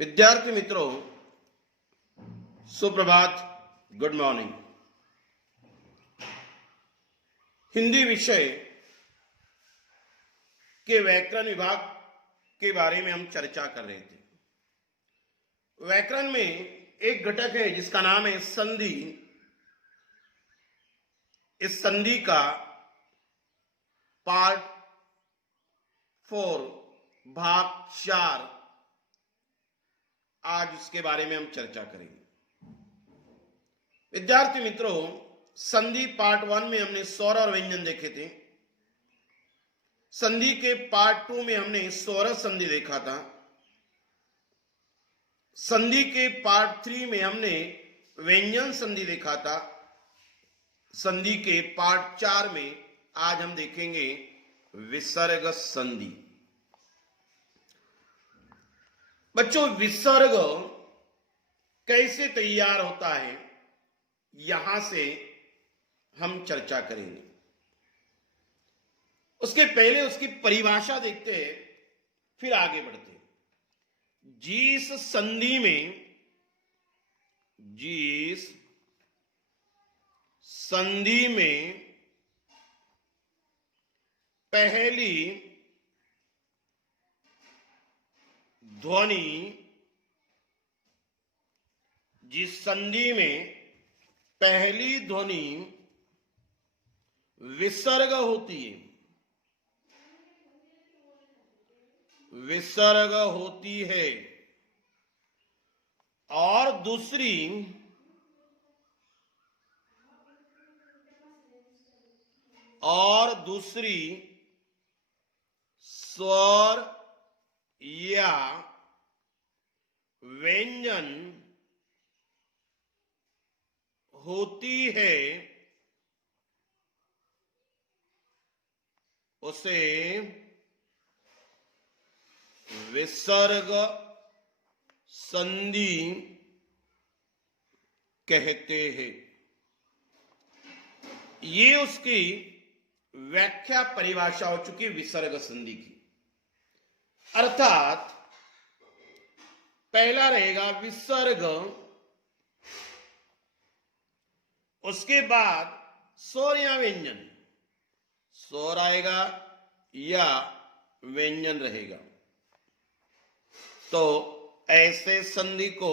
विद्यार्थी मित्रों, सुप्रभात, गुड मॉर्निंग। हिंदी विषय के व्याकरण विभाग के बारे में हम चर्चा कर रहे थे। व्याकरण में एक घटक है जिसका नाम है संधि। इस संधि का पार्ट 4 भाग 4 आज इसके बारे में हम चर्चा करेंगे। विद्यार्थी मित्रों, संधि पार्ट 1 में हमने स्वर और व्यंजन देखे थे। संधि के पार्ट 2 में हमने स्वर संधि देखा था। संधि के पार्ट 3 में हमने व्यंजन संधि देखा था। संधि के पार्ट 4 में आज हम देखेंगे विसर्ग संधि। बच्चों, विसर्ग कैसे तैयार होता है, यहां से हम चर्चा करेंगे। उसके पहले उसकी परिभाषा देखते हैं, फिर आगे बढ़ते हैं। जिस संधि में पहली ध्वनि, जिस संधि में पहली ध्वनि विसर्ग होती है, और दूसरी स्वर या व्यंजन होती है, उसे विसर्ग संधि कहते हैं। ये उसकी व्याख्या परिभाषा हो चुकी विसर्ग संधि की। अर्थात पहला रहेगा विसर्ग, उसके बाद स्वर या व्यंजन, स्वर आएगा या व्यंजन रहेगा। तो ऐसे संधि को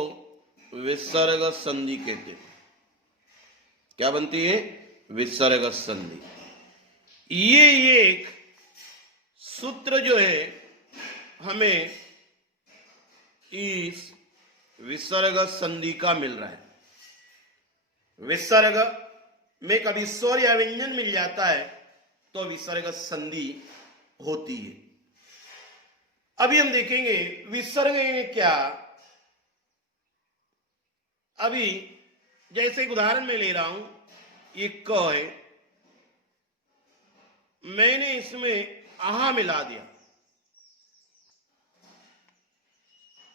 विसर्ग संधि कहते हैं। क्या बनती है? विसर्ग संधि। ये एक सूत्र जो है हमें इस विसर्ग संधि का मिल रहा है। विसर्ग में कभी स्वर या व्यंजन मिल जाता है तो विसर्ग संधि होती है। अभी हम देखेंगे विसर्ग में क्या। अभी जैसे एक उदाहरण में ले रहा हूं, ये क है, मैंने इसमें आहा मिला दिया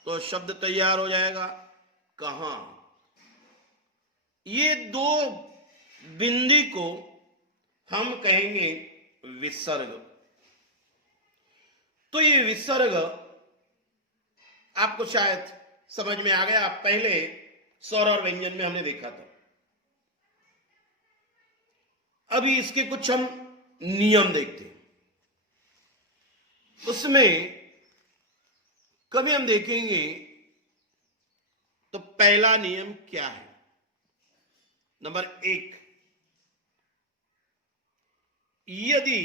तो शब्द तैयार हो जाएगा कहां। ये दो बिंदी को हम कहेंगे विसर्ग। तो ये विसर्ग आपको शायद समझ में आ गया। पहले स्वर और व्यंजन में हमने देखा था। अभी इसके कुछ हम नियम देखते हैं। उसमें कभी हम देखेंगे तो पहला नियम क्या है। नंबर 1, यदि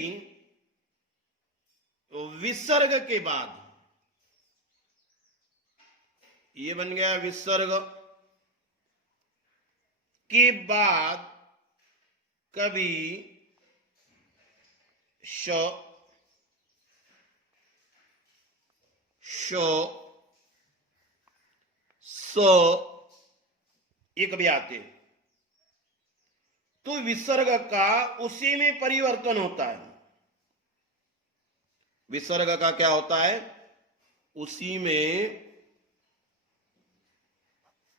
विसर्ग के बाद, ये बन गया विसर्ग के बाद कभी श, स, ये कभी आते हैं तो विसर्ग का उसी में परिवर्तन होता है। विसर्ग का क्या होता है? उसी में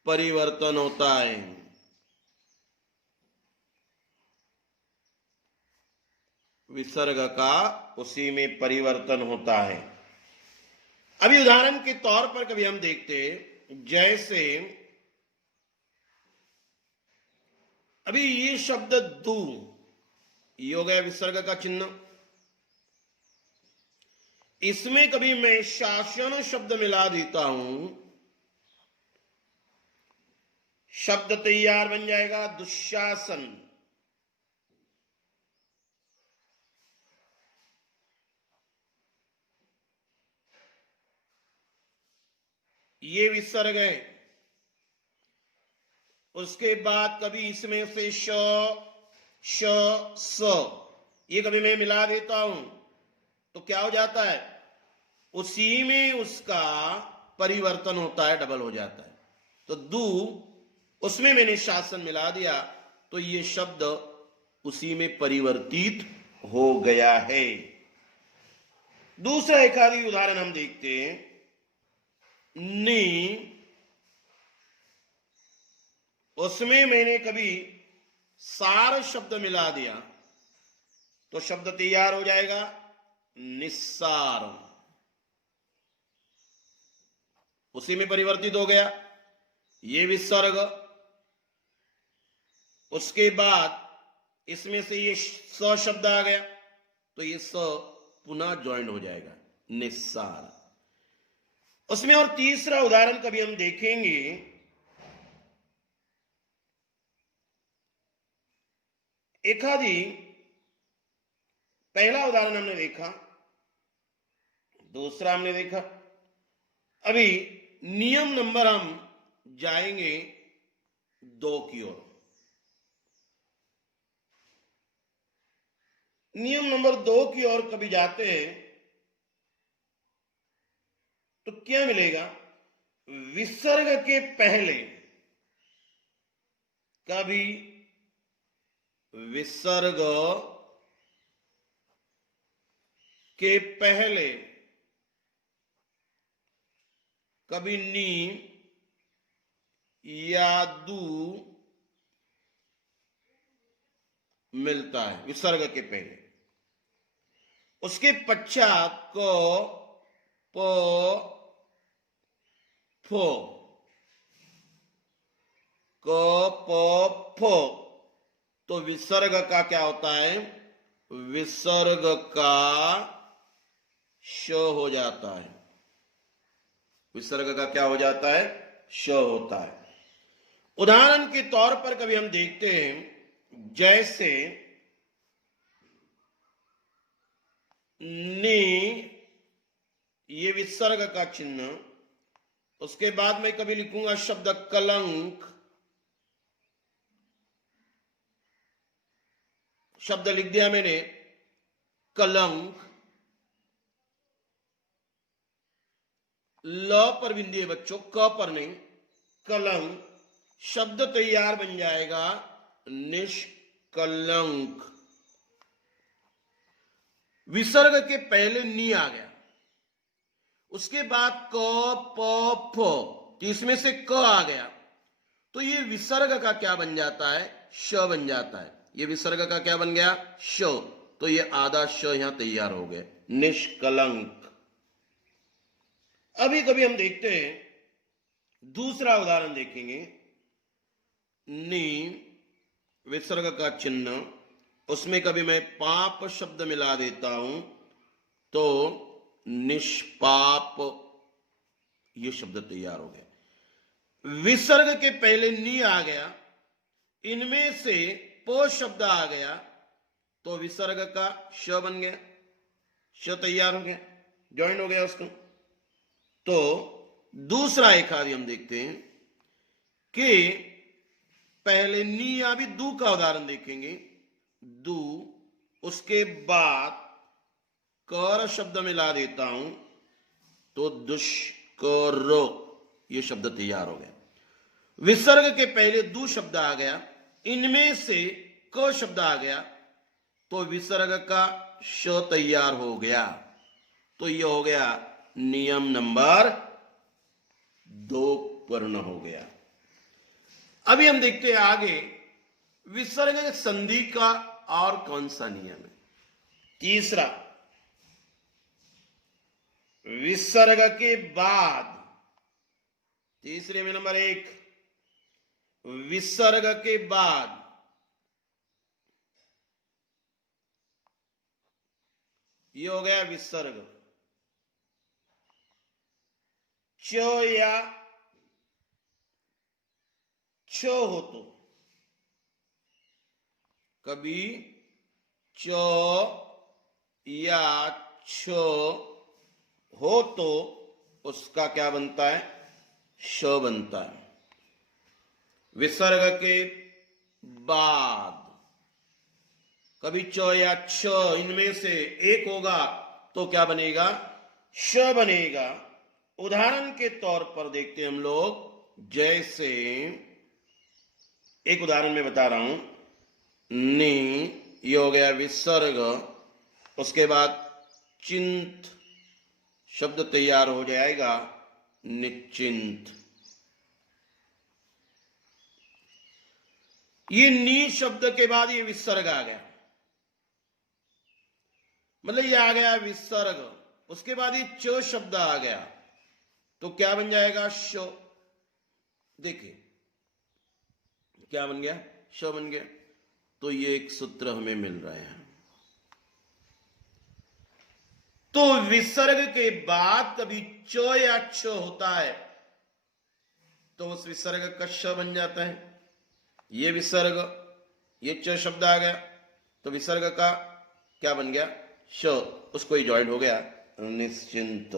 परिवर्तन होता है। विसर्ग का उसी में परिवर्तन होता है। अभी उदाहरण के तौर पर कभी हम देखते हैं, जैसे अभी ये शब्द दू, ये हो गया विसर्ग का चिन्ह। इसमें कभी मैं शासन शब्द मिला देता हूं, शब्द तैयार बन जाएगा दुशासन। ये विसर्ग है। उसके बाद कभी इसमें से श, श, स, ये कभी मैं मिला देता हूं तो क्या हो जाता है, उसी में उसका परिवर्तन होता है, डबल हो जाता है। तो दू, उसमें मैंने शासन मिला दिया तो ये शब्द उसी में परिवर्तित हो गया है। दूसरा एक आदि उदाहरण हम देखते हैं, नी, उसमें मैंने कभी सार शब्द मिला दिया तो शब्द तैयार हो जाएगा निस्सार, उसी में परिवर्तित हो गया ये विसर्ग। उसके बाद इसमें से ये स शब्द आ गया तो ये स पुनः ज्वाइन हो जाएगा निस्सार। उसमें और तीसरा उदाहरण कभी हम देखेंगे, एकादी, पहला उदाहरण हमने देखा, दूसरा हमने देखा। अभी नियम नंबर हम जाएंगे 2 की ओर। नियम नंबर 2 की ओर कभी जाते हैं तो क्या मिलेगा, विसर्ग के पहले कभी विसर्ग के पहले कभी नी या दू मिलता है विसर्ग के पहले। उसके पश्चात को, पो, फो, को, पो, फो, तो विसर्ग का क्या होता है, विसर्ग का श हो जाता है। विसर्ग का क्या हो जाता है, श होता है। उदाहरण के तौर पर कभी हम देखते हैं, जैसे नी, ये विसर्ग का चिन्ह। उसके बाद मैं कभी लिखूंगा शब्द कलंक, शब्द लिख दिया मैंने कलंक, ल पर बिंदी है बच्चों, क पर नहीं, कलंक, शब्द तैयार बन जाएगा निष्कलंक। विसर्ग के पहले नी आ गया, उसके बाद क, प, फ, तो इसमें से क आ गया तो ये विसर्ग का क्या बन जाता है, श बन जाता है। ये विसर्ग का क्या बन गया, श, तो ये आधा श यहां तैयार हो गए, निष्कलंक। अभी कभी हम देखते हैं, दूसरा उदाहरण देखेंगे, नी, विसर्ग का चिन्ह, उसमें कभी मैं पाप शब्द मिला देता हूं तो निष्पाप, ये शब्द तैयार हो गया। विसर्ग के पहले नी आ गया, इनमें से पो शब्द आ गया तो विसर्ग का श बन गया, श तैयार हो गया, ज्वाइन हो गया उसको। तो दूसरा एक आदि हम देखते हैं कि पहले नी या भी दू का उदाहरण देखेंगे, दू, उसके बाद कर शब्द मिला देता हूं तो दुष्करो, ये शब्द तैयार हो गया। विसर्ग के पहले दू शब्द आ गया, इनमें से क शब्द आ गया तो विसर्ग का श तैयार हो गया। तो ये हो गया नियम नंबर 2 पूर्ण हो गया। अभी हम देखते हैं आगे विसर्ग संधि का और कौन सा नियम है। तीसरा, विसर्ग के बाद, तीसरे में नंबर 1, विसर्ग के बाद ये हो गया विसर्ग। च या छ हो तो, कभी च या छ हो तो उसका क्या बनता है? श बनता है। विसर्ग के बाद कभी च या छ इनमें से एक होगा तो क्या बनेगा? श बनेगा। उदाहरण के तौर पर देखते हैं हम लोग, जैसे एक उदाहरण में बता रहा हूं, नी ये हो गया विसर्ग, उसके बाद चिंत शब्द तैयार हो जाएगा निश्चिंत। ये नी शब्द के बाद ये विसर्ग आ गया, मतलब ये आ गया विसर्ग, उसके बाद ये च शब्द आ गया तो क्या बन जाएगा? श। देखिए क्या बन गया? श बन गया। तो ये एक सूत्र हमें मिल रहा है। तो विसर्ग के बाद कभी च या छ होता है तो उस विसर्ग का श बन जाता है। ये विसर्ग, ये च शब्द आ गया तो विसर्ग का क्या बन गया? श, उसको ही ज्वाइन हो गया निश्चिंत।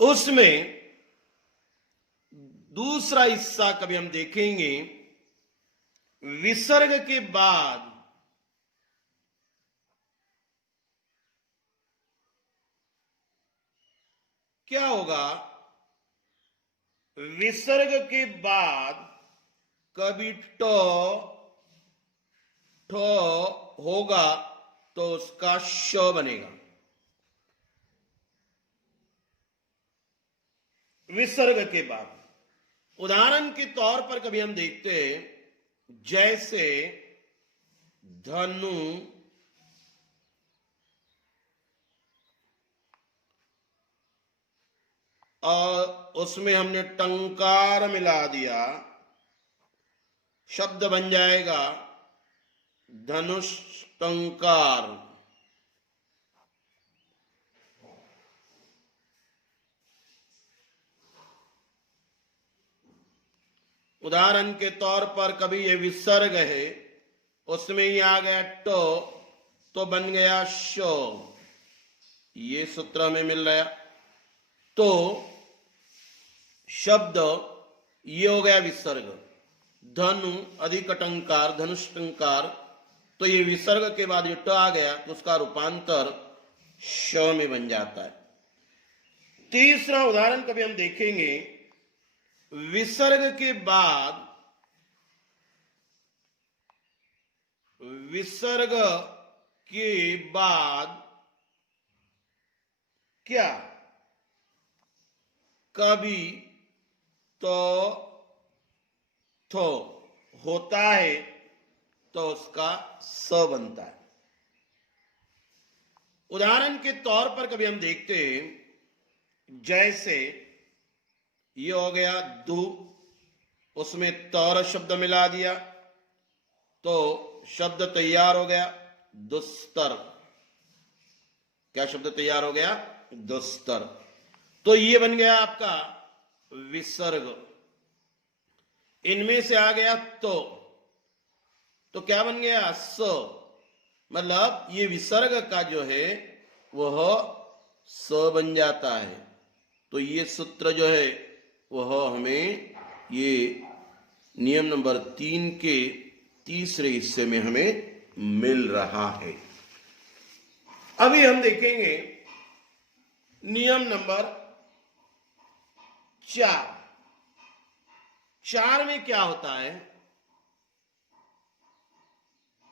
उसमें दूसरा हिस्सा कभी हम देखेंगे, विसर्ग के बाद क्या होगा? विसर्ग के बाद कभी ट ठ होगा तो उसका श बनेगा। विसर्ग के बाद उदाहरण के तौर पर कभी हम देखते हैं, जैसे धनु और उसमें हमने टंकार मिला दिया, शब्द बन जाएगा धनुष टंकार। उदाहरण के तौर पर कभी ये विसर्ग है, उसमें ही आ गया ट तो बन गया श, ये सूत्र हमें मिल रहा है। तो शब्द ये हो गया विसर्ग, धनु अधिक टंकार धनुष्टंकार, तो ये विसर्ग के बाद ये ट आ गया तो उसका रूपांतर श में बन जाता है। तीसरा उदाहरण कभी हम देखेंगे, विसर्ग के बाद क्या कभी तो थो होता है तो उसका स बनता है। उदाहरण के तौर पर कभी हम देखते हैं, जैसे ये हो गया दु, उसमें तौर शब्द मिला दिया तो शब्द तैयार हो गया दुस्तर। क्या शब्द तैयार हो गया? दुस्तर। तो ये बन गया आपका विसर्ग। इनमें से आ गया तो क्या बन गया? स, मतलब ये विसर्ग का जो है वह स बन जाता है। तो ये सूत्र जो है वह हमें ये नियम नंबर 3 के तीसरे हिस्से में हमें मिल रहा है। अभी हम देखेंगे नियम नंबर 4। 4 में क्या होता है?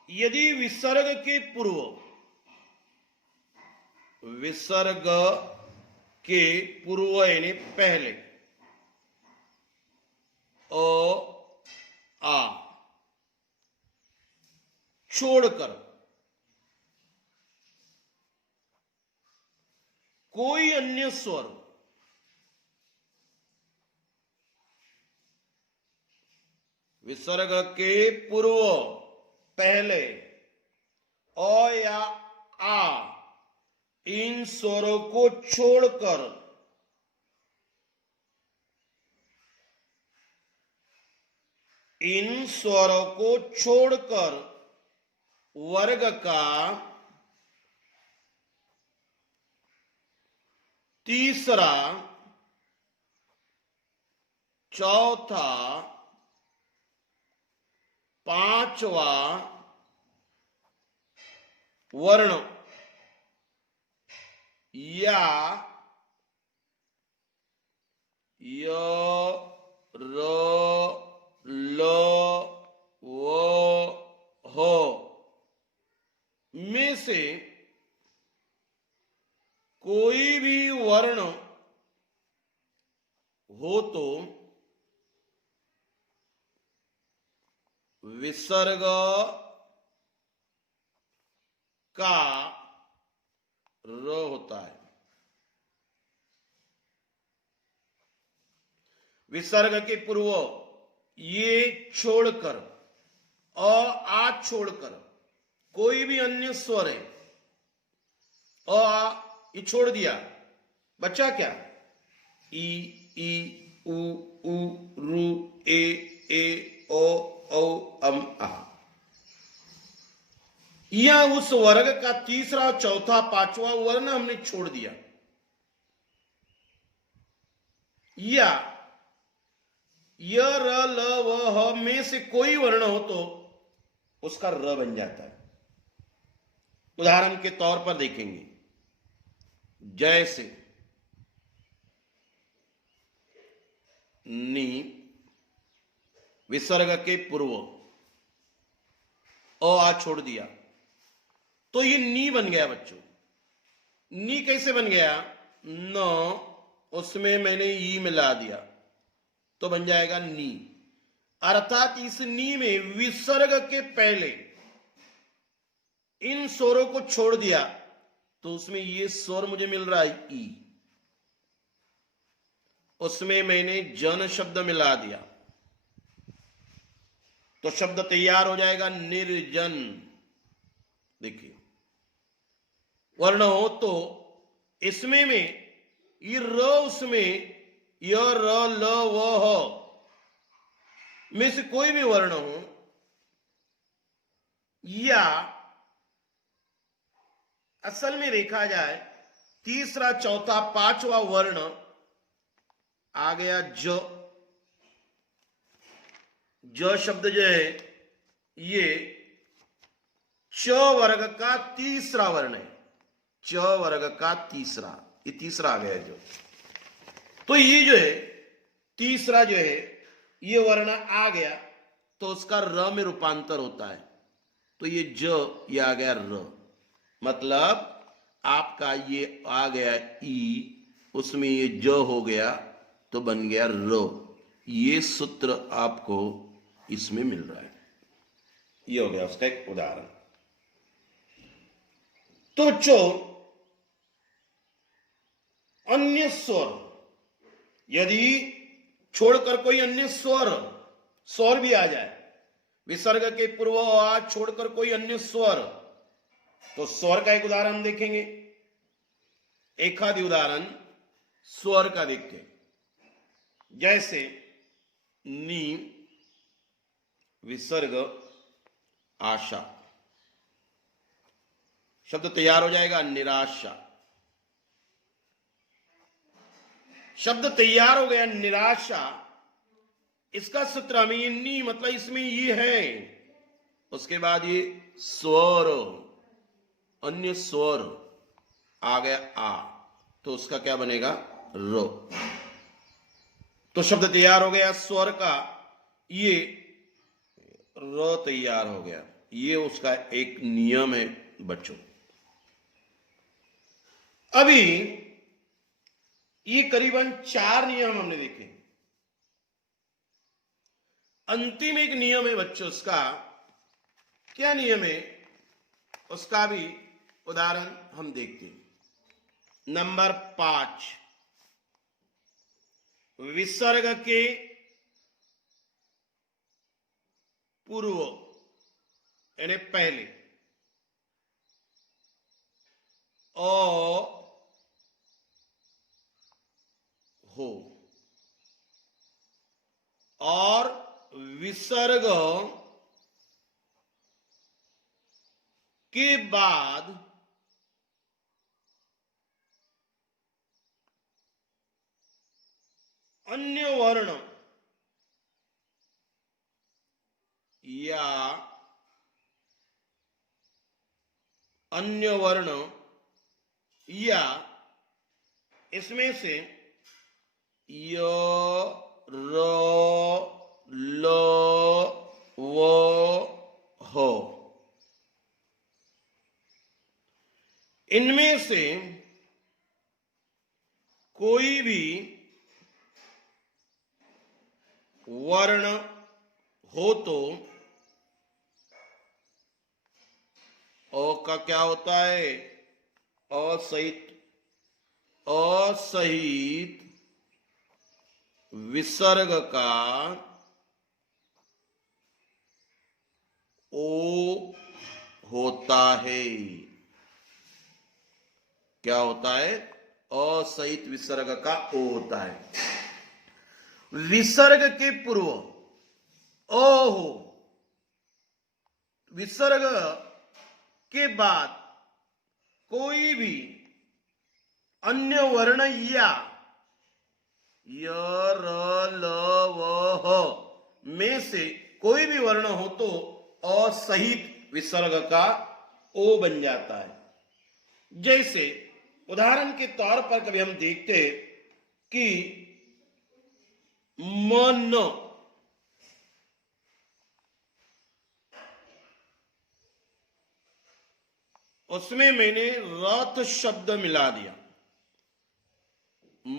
यदि विसर्ग के पूर्व, विसर्ग के पूर्व यानी पहले आ छोड़कर कोई अन्य स्वर विसर्ग के पूर्व, पहले अ या आ इन स्वरों को छोड़कर वर्ग का तीसरा, चौथा, पांचवा वर्ण या य, र, ल, व, ह में से कोई भी वर्ण हो तो विसर्ग का र होता है। विसर्ग के पूर्व ये छोड़कर, आ छोड़कर कोई भी अन्य स्वर है, आ ये छोड़ दिया, बचा क्या? ई उ रु ए ओ औ अम आ। यह उस वर्ग का तीसरा, चौथा, पांचवा वर्ण हमने छोड़ दिया। या य, र, ल, व, ह में से कोई वर्ण हो तो उसका र बन जाता है। उदाहरण के तौर पर देखेंगे, जैसे नी, विसर्ग के पूर्व आ छोड़ दिया तो ये नी बन गया बच्चों। नी कैसे बन गया? न, उसमें मैंने ई मिला दिया तो बन जाएगा नी। अर्थात इस नी में विसर्ग के पहले इन स्वरों को छोड़ दिया तो उसमें ये स्वर मुझे मिल रहा है ई। उसमें मैंने जन शब्द मिला दिया तो शब्द तैयार हो जाएगा निर्जन। देखिए, वर्ण हो तो इसमें में ये र, उसमें य, र, ल, व, ह में से कोई भी वर्ण हो, या असल में देखा जाए तीसरा, चौथा, पांचवा वर्ण आ गया ज शब्द जो है ये च वर्ग का तीसरा वर्ण है। च वर्ग का तीसरा, ये तीसरा आ गया जो। तो ये जो है तीसरा जो है ये वर्ण आ गया तो उसका र में रूपांतर होता है। तो ये ये आ गया र, मतलब आपका ये आ गया ई, उसमें ये ज हो गया तो बन गया र। ये सूत्र आपको इसमें मिल रहा है। ये हो गया उसका एक उदाहरण। तो जो अन्य स्वर, यदि छोड़कर कोई अन्य स्वर भी आ जाए, विसर्ग के पूर्व आ छोड़कर कोई अन्य स्वर, तो स्वर का एक उदाहरण देखेंगे। एक आदि उदाहरण स्वर का देखते हैं, जैसे नी, विसर्ग, आशा। शब्द तैयार हो जाएगा निराशा। शब्द तैयार हो गया निराशा। इसका सूत्र हमें ये नी, मतलब इसमें ये है, उसके बाद ये स्वर, अन्य स्वर आ गया आ, तो उसका क्या बनेगा? रो। तो शब्द तैयार हो गया स्वर का, ये र तैयार हो गया। ये उसका एक नियम है बच्चों। अभी ये करीबन 4 नियम हमने देखे। अंतिम एक नियम है बच्चों, उसका क्या नियम है उसका भी उदाहरण हम देखते हैं। नंबर 5, विसर्ग के पूर्व यानी पहले अ हो और विसर्ग के बाद अन्य वर्ण या अन्य वर्ण या इसमें से य, र, ल, व, ह, इनमें से कोई भी वर्ण हो तो अ का क्या होता है? असहित विसर्ग का ओ होता है। क्या होता है? असहित विसर्ग का ओ होता है। विसर्ग के पूर्व अ हो, विसर्ग के बाद कोई भी अन्य वर्ण या य, र, ल, व, ह में से कोई भी वर्ण हो तो असहित विसर्ग का ओ बन जाता है। जैसे उदाहरण के तौर पर कभी हम देखते हैं कि मन, उसमें मैंने रथ शब्द मिला दिया,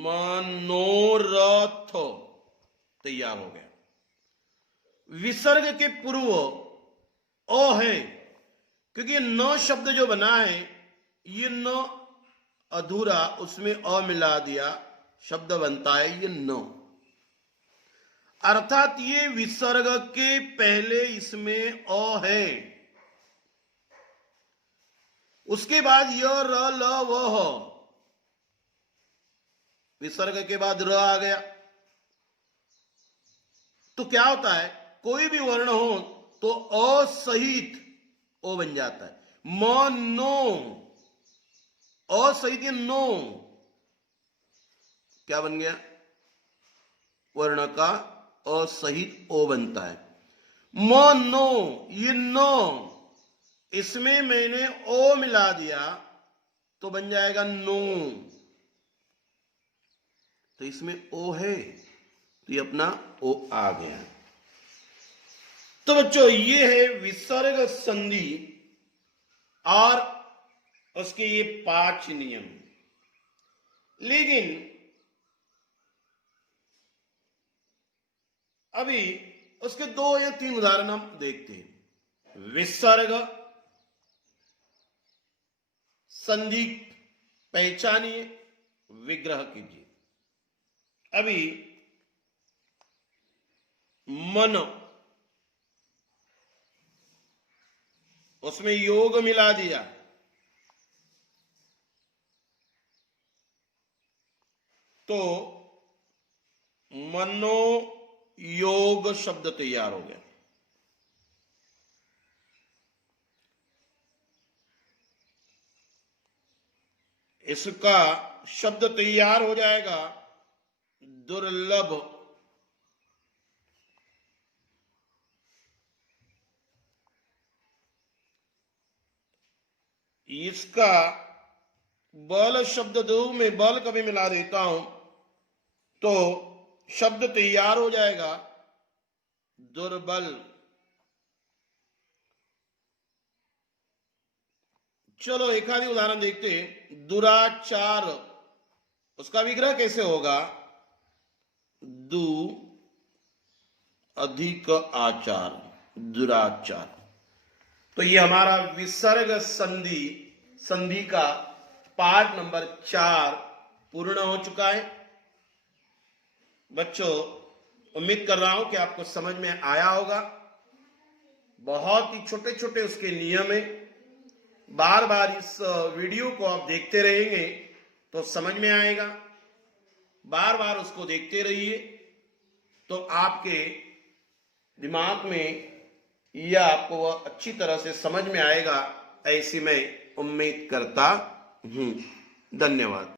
मनोरथ तैयार हो गया। विसर्ग के पूर्व अ है, क्योंकि न शब्द जो बना है ये न अधूरा, उसमें अ मिला दिया, शब्द बनता है ये न, अर्थात ये विसर्ग के पहले इसमें अ है, उसके बाद य, र, ल, व, ह, विसर्ग के बाद र आ गया। तो क्या होता है? कोई भी वर्ण हो तो असहित ओ बन जाता है। मनो, असहित नो क्या बन गया? वर्ण का असहित ओ बनता है। मनो, ये नो, इसमें मैंने ओ मिला दिया तो बन जाएगा नो। तो इसमें ओ है तो ये अपना ओ आ गया। तो बच्चों ये है विसर्ग संधि और उसके ये 5 नियम। लेकिन अभी उसके 2 या 3 उदाहरण हम देखते हैं। विसर्ग संधि पहचानिए, विग्रह कीजिए। अभी मन, उसमें योग मिला दिया तो मनो योग शब्द तैयार हो गया। इसका शब्द तैयार हो जाएगा दुर्लभ। इसका बल शब्द दो में बल कभी मिला देता हूं तो शब्द तैयार हो जाएगा दुर्बल। चलो एक आदि उदाहरण देखते हैं। दुराचार, उसका विग्रह कैसे होगा? दु अधिक आचार, दुराचार। तो ये हमारा विसर्ग संधि का पार्ट नंबर 4 पूर्ण हो चुका है। बच्चों, उम्मीद कर रहा हूं कि आपको समझ में आया होगा। बहुत ही छोटे छोटे उसके नियम है। बार बार इस वीडियो को आप देखते रहेंगे तो समझ में आएगा। बार बार उसको देखते रहिए तो आपके दिमाग में यह आपको वह अच्छी तरह से समझ में आएगा, ऐसी मैं उम्मीद करता हूं। धन्यवाद।